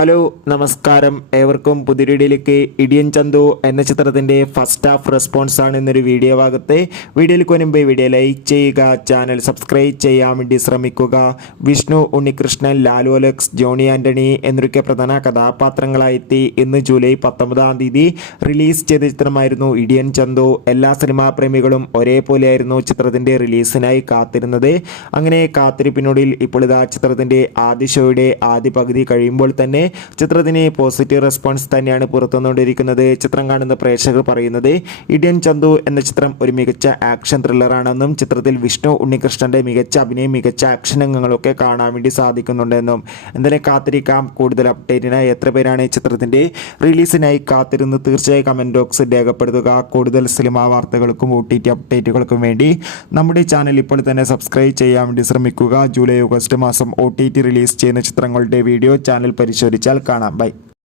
Hello നമസ്കാരം, ഏവർക്കും പുതിയ വീഡിയോയിലേക്ക്. ഇടിയൻ ചന്തു എന്ന ചിത്രത്തിൻ്റെ ഫസ്റ്റ് ഹാഫ് റെസ്പോൺസ് ആണ് ഇന്നൊരു വീഡിയോ ഭാഗത്ത്. വീഡിയോയിലേക്ക് മുൻപ് വീഡിയോ ലൈക്ക് ചെയ്യുക, ചാനൽ സബ്സ്ക്രൈബ് ചെയ്യാൻ വേണ്ടി ശ്രമിക്കുക. വിഷ്ണു ഉണ്ണികൃഷ്ണൻ, ലാലു അലക്സ്, ജോണി ആൻ്റണി എന്നൊക്കെ പ്രധാന കഥാപാത്രങ്ങളായെത്തി ഇന്ന് ജൂലൈ 19 റിലീസ് ചെയ്ത ചിത്രമായിരുന്നു ഇടിയൻ ചന്തു. എല്ലാ സിനിമാ പ്രേമികളും ഒരേപോലെയായിരുന്നു ചിത്രത്തിൻ്റെ റിലീസിനായി കാത്തിരുന്നത്. അങ്ങനെ കാത്തിരിപ്പിനൊടുവിൽ ഇപ്പോൾ ഇതാ ചിത്രത്തിൻ്റെ ആദ്യ ഷോയുടെ ആദ്യ പകുതി കഴിയുമ്പോൾ തന്നെ ചിത്രത്തിന് പോസിറ്റീവ് റെസ്പോൺസ് തന്നെയാണ് പുറത്തുവന്നുകൊണ്ടിരിക്കുന്നത്. ചിത്രം കാണുന്ന പ്രേക്ഷകർ പറയുന്നത് ഇടിയൻ ചന്തു എന്ന ചിത്രം ഒരു മികച്ച ആക്ഷൻ ത്രില്ലറാണെന്നും ചിത്രത്തിൽ വിഷ്ണു ഉണ്ണികൃഷ്ണന്റെ മികച്ച അഭിനയം, മികച്ച ആക്ഷൻ രംഗങ്ങളൊക്കെ കാണാൻ വേണ്ടി സാധിക്കുന്നുണ്ടെന്നും. എന്തായാലും കാത്തിരിക്കാം. കൂടുതൽ അപ്ഡേറ്റിനായി എത്ര പേരാണ് ചിത്രത്തിന്റെ റിലീസിനായി കാത്തിരുന്ന് തീർച്ചയായും കമന്റ് ബോക്സിൽ രേഖപ്പെടുത്തുക. കൂടുതൽ സിനിമാ വാർത്തകൾക്കും OTT അപ്ഡേറ്റുകൾക്കും വേണ്ടി നമ്മുടെ ചാനൽ ഇപ്പോൾ തന്നെ സബ്സ്ക്രൈബ് ചെയ്യാൻ വേണ്ടി ശ്രമിക്കുക. ജൂലൈ ഓഗസ്റ്റ് മാസം OTT റിലീസ് ചെയ്യുന്ന ചിത്രങ്ങളുടെ വീഡിയോ ചാനൽ പരിശോധിച്ചാൽ കാണാം. ബൈ.